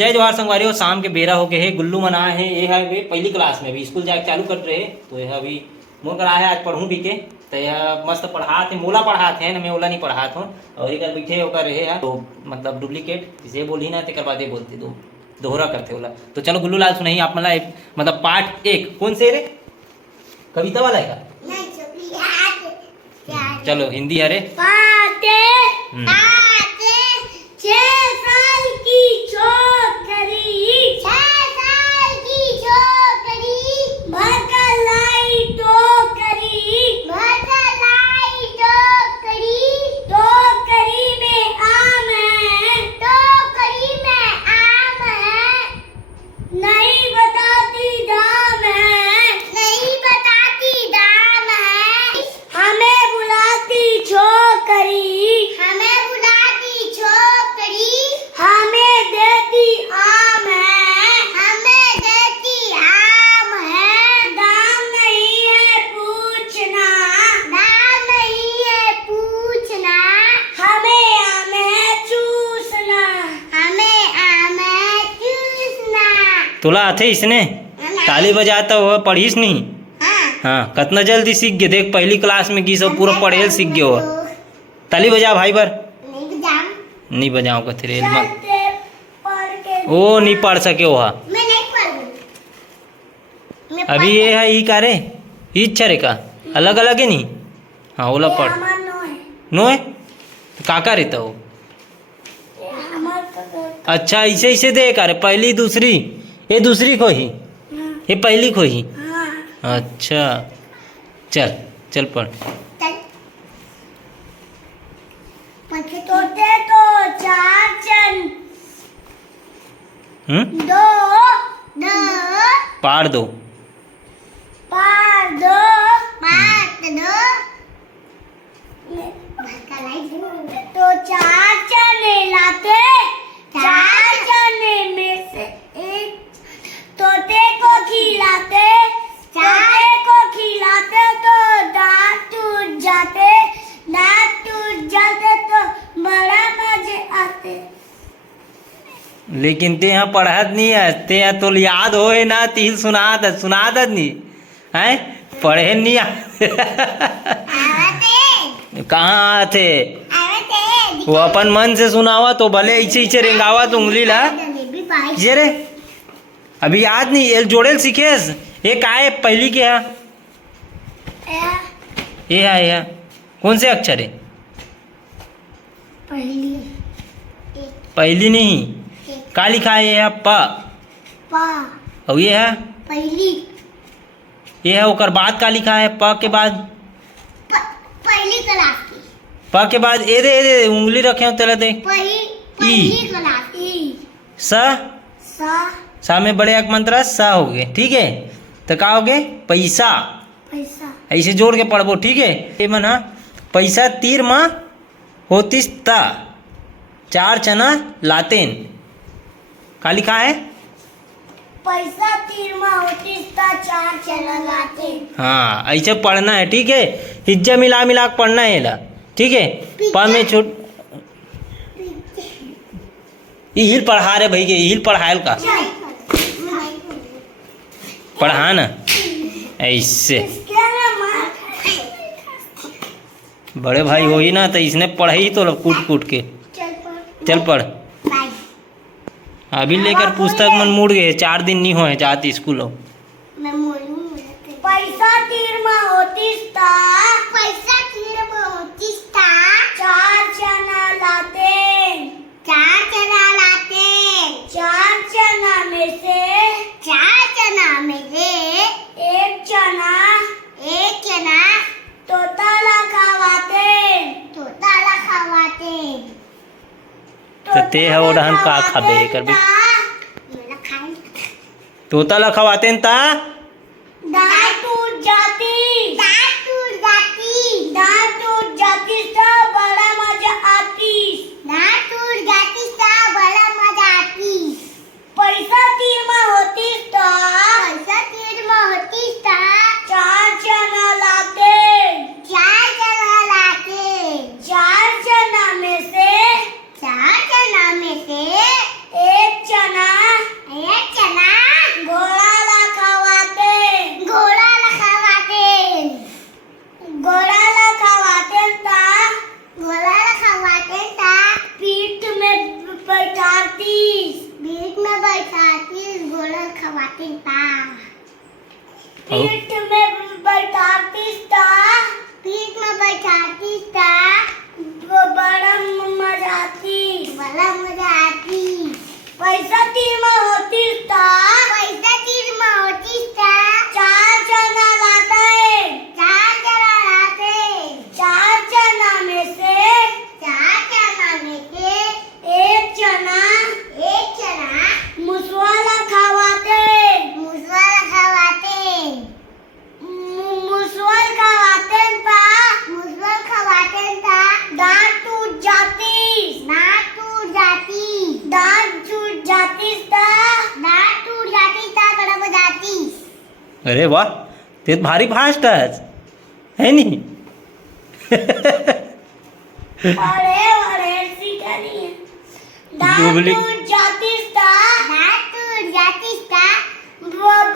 जय जवाहर संगवारी, शाम के बेरा हो गए है। गुल्लू मना है, ये है वे पहली क्लास में भी स्कूल जाके चालू कर रहे। तो यह अभी मोर करा है आज पढ़ूँ भी के, तो यह मस्त पढ़ाते मोला पढ़ाते हैं ना, मैं ओला नहीं पढ़ात हूँ। और एक बैठे होकर रहे है तो मतलब डुप्लीकेट जिसे बोली ना तेकर बादे बोलते दो दोहरा करते ओला। तो चलो गुल्लू लाल सुनाइए आप मतलब पार्ट 1 कौन से रे, कविता वाला है का? चलो हिंदी है रे। तुला आथे इसने ताली बजाता हुआ पढ़ीस नहीं? हाँ कितना जल्दी सीख गए, देख पहली क्लास में की सब पूरा पढ़े सीख गए हो। ताली बजा भाई बर। नहीं बजाओ का थे मत, ओ नहीं पढ़ सके हो। अभी ये है ई का रे, इच्छा रे का अलग अलग है नहीं। हाँ ओला पढ़ नो है काका रहता हो। अच्छा ऐसे ऐसे देख अरे पहली दूसरी, ये दूसरी को ही ये पहली को ही। अच्छा चल चल पढ़। तोते तो चार चन दो दो पार दो पार दो तो चार चने लाते, चार चने में से एक तोते को खिलाते, तोते को खिलाते तो दांत टूट जाते, दांत टूट जाते तो बड़ा मजे आते। लेकिन ते यहाँ पढ़त नहीं है, ते यहाँ तो याद होए ना तिल सुनात नहीं है, पढ़े नहीं कहाँ आते वो अपन मन से सुनावा तो भले ऐसे ऐसे रेंगावा तो उंगली ला जे रे। अभी याद नहीं एल जोड़ेल सीखेस। ये का है पहली के है, ये है कौन से अक्षर है? पहली नहीं का लिखा है? ये है प और ये है पहली, ये है ओकर बाद का लिखा है? प के बाद पहली क्लास की, प के बाद ए रे उंगली रखे हो तेला दे पहली क्लास की। सा में बड़े एक मंत्र सा हो गए, ठीक है। तो का हो गए पैसा, पैसा ऐसे जोड़ के पढ़बो, ठीक है। ये मना पैसा तीर माँ होतिस ता चार चना लातेन, का लिखा है? पैसा तीर में होतिस ता चार चना लातेन। हाँ ऐसे पढ़ना है, ठीक है। हिज्जा मिला मिला के पढ़ना है ला, ठीक है। पर में छोट हिल पढ़ा रहे भाई के, हिल पढ़ायल का पढ़ा ना ऐसे। बड़े भाई हो ही ना तो इसने पढ़ाई तो कूट कूट के। चल पढ़। अभी लेकर पुस्तक मन मुड़ गए, 4 दिन नहीं हुए जाती स्कूल। पैसा तीर में होतिस ता, पैसा तीर में होतिस ता चार चना लातेन, चार चना लातेन, चार चना में से एक चना तोता खवातेन, तो ते है वो डहन का खाबे कर भी तोता ला खवातेन ता दांत टूट जाती, दांत टूट जाती तो बड़ा मजा आती, पैसा तीर में होतिस ता चार चना लाते, चार चना में से एक चना जातीस बीच में बैठातीस गोला खवातीन ता पीठ में बैठातीस ता पीठ में बैठातीस ता बड़ा मजा आती पैसा तीर में होतीस ता चार चना में से एक चना मुसवाला खवाते दांत टूट जाती अरे वाह, ते भारी फास्ट आहेस है नी. अरे सिखानी है दांत डुबली- टूट जातीस ता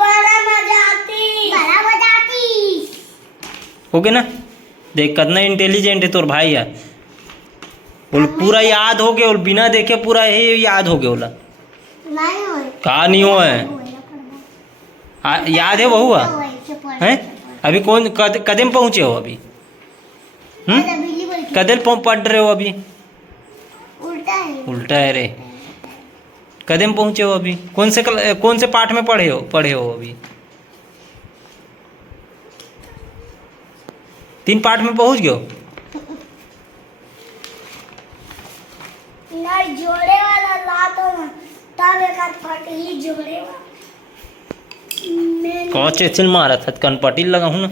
बड़ा मजा आती ओके ना. देख कितना इंटेलिजेंट है तोर भाई है. बोल पूरा याद हो गया, और बिना देखे पूरा ये याद हो गया बोला. नहीं होए कहा नहीं हो है. याद है बहुआ हैं. अभी कौन कदम पहुँचे हो अभी? कदम पढ़ रहे हो अभी? उल्टा है रे. कदम पहुँचे हो अभी? कौन से पाठ में पढ़े हो अभी? 3 पाठ में पहुँच गए हो. नहीं जोड़े वाला ला तो ना तब एक हाथ फट ही जोड़े वाला कौन चेचिल मारा था कनपटी लगा हूँ ना.